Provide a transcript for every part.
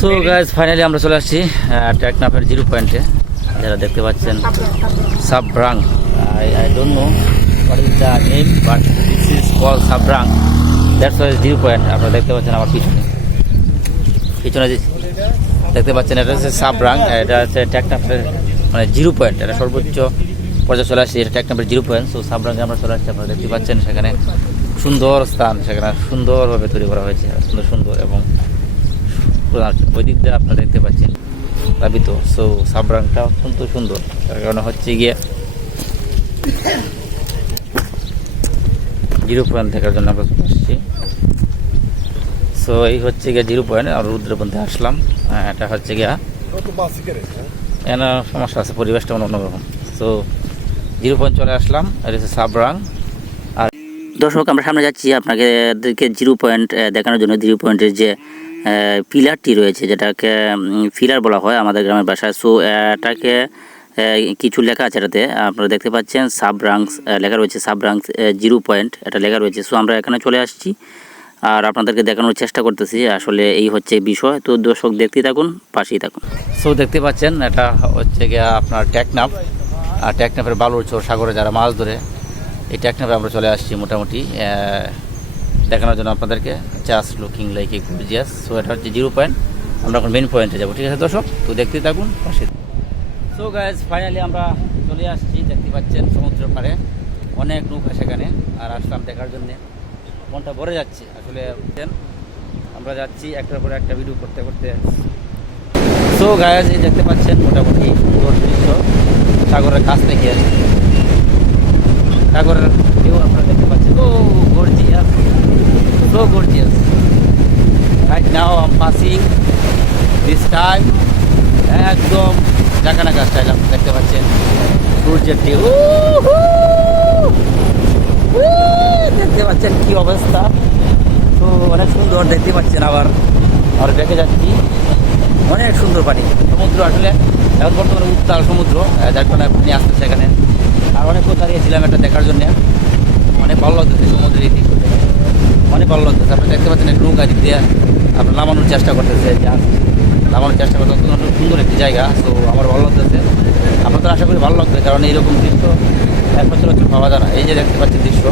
So guys finally আমরা চলে আসছি টেকনাফের জিরো পয়েন্টে যারা দেখতে পাচ্ছেন Sabrang I I don't know what is the name but this is call Sabrang that's why zero point আপনারা দেখতে পাচ্ছেন আমার পিছনে। পিছনে দেখতে পাচ্ছেন এটা হচ্ছে সাবরাং এটা হচ্ছে টেকনাফের মানে জিরো পয়েন্ট এটা সর্বোচ্চ পর্যায়ে চলে আসছে এটা টেকনাফের জিরো পয়েন্ট সো সাবরাঙ্গে আমরা চলে আসছি আপনারা দেখতে পাচ্ছেন সেখানে সুন্দর স্থান সেখানে সুন্দরভাবে তৈরি করা হয়েছে সুন্দর সুন্দর এবং ওই দিক দিয়ে আপনারা দেখতে পাচ্ছেন প্লাবিত সো সাবরাংটা অত্যন্ত সুন্দর। তার কারণে হচ্ছে গিয়ে জিরো পয়েন্ট দেখার জন্য আমরা আসছি। সো এই হচ্ছে গিয়ে জিরো পয়েন্ট আর রুদ্রপন্থে আসলাম। হ্যাঁ, এটা হচ্ছে গিয়া এখানে সমস্যা আছে পরিবেশটা অন্য অন্যরকম। সো জিরো পয়েন্ট চলে আসলাম এটা হচ্ছে সাবরাং। আর দর্শক আমরা সামনে যাচ্ছি আপনাদেরকে জিরো পয়েন্ট দেখানোর জন্য। জিরো পয়েন্টের যে পিলারটি রয়েছে, যেটাকে ফিলার বলা হয় আমাদের গ্রামের ভাষায়। সো এটাকে কিছু লেখা আছে এটাতে, আপনারা দেখতে পাচ্ছেন সাবরাংস লেখা রয়েছে সাবরাংস জিরো পয়েন্ট, এটা লেখা রয়েছে। সো আমরা এখানে চলে আসছি, আর আপনাদেরকে দেখানোর চেষ্টা করতেছি, আসলে এই হচ্ছে বিষয়। তো, দর্শক দেখতেই থাকুন, পাশেই থাকুন। সো দেখতে পাচ্ছেন, এটা হচ্ছে গিয়ে আপনার টেকনাফ। আর টেকনাফের বালুর চোর সাগরে যারা মাছ ধরে, এই টেকনাফে আমরা চলে আসছি মোটামুটি দেখানোর জন্য আপনাদেরকে just looking like a gorgeous so এটা হচ্ছে জিরো পয়েন্ট আমরা এখন মেন পয়েন্টে যাব, ঠিক আছে দর্শক? তো দেখতেই থাকুন, পাশে। সো গাইজ ফাইনালি আমরা চলে আসছি, দেখতে পাচ্ছেন সমুদ্রের পাড়ে। অনেক নৌকা সেখানে আর আসলাম দেখার জন্যে। মনটা ভরে যাচ্ছে, আসলে আমরা যাচ্ছি একটার পরে একটা ভিডিও করতে করতে। সো গায়েজ এই দেখতে পাচ্ছেন মোটামুটি সাগরের কাছ থেকে। সাগরের ভিউ আপনারা দেখতে পাচ্ছেন। ও gorgeous so gorgeous right now I'm passing this time একদম জাকানাকা স্টাইল আপনি দেখতে পাচ্ছেন। সূর্যের ঢেউ দেখতে পাচ্ছেন কি অবস্থা। তো অনেক সুন্দর দেখতে পাচ্ছেন আবার। আর দেখে যাচ্ছি অনেক সুন্দর পানি। সমুদ্র আসলে এখন বর্তমানে উত্তাল সমুদ্র আহ, যার কারণে পানি সেখানে। আর অনেক দাঁড়িয়েছিলাম এটা দেখার জন্য। অনেক ভালো লাগতেছে সমুদ্রের দিক অনেক ভালো লাগতেছে আপনি দেখতে পাচ্ছেন একটা নৌকা দিক দিয়ে আপনার নামানোর চেষ্টা করতেছে নামানোর চেষ্টা করতে সুন্দর একটি জায়গা, তো আমার ভালো লাগতেছে। আপনাদের আশা করি ভালো লাগবে, কারণ এইরকম দৃশ্য এক হচ্ছে পাওয়া যায় না। এই যে দেখতে পাচ্ছি দৃশ্য,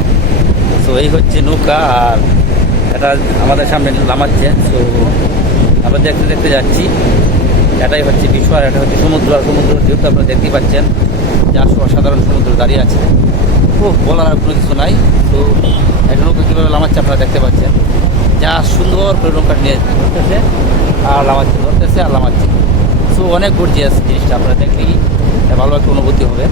তো এই হচ্ছে নৌকা আর এটা আমাদের সামনে নামাচ্ছে। তো আমরা দেখতে দেখতে যাচ্ছি, এটাই হচ্ছে বিশ্ব আর এটা হচ্ছে সমুদ্র। আর সমুদ্র যেহেতু আপনারা দেখতেই পাচ্ছেন যা অসাধারণ সমুদ্র দাঁড়িয়ে আছে। ও বলার আর কোনো কিছু নাই। তো একটা নৌকা কীভাবে লামাচ্ছে আপনারা দেখতে পাচ্ছেন। যা সুন্দর করে নৌকা নিয়ে ধরতেছে আর লামাচ্ছে ধরতেছে, আর লামাচ্ছে সো অনেক গর্জিয়াস জিনিসটা, আপনারা দেখলেই ভালো একটা অনুভূতি হবে।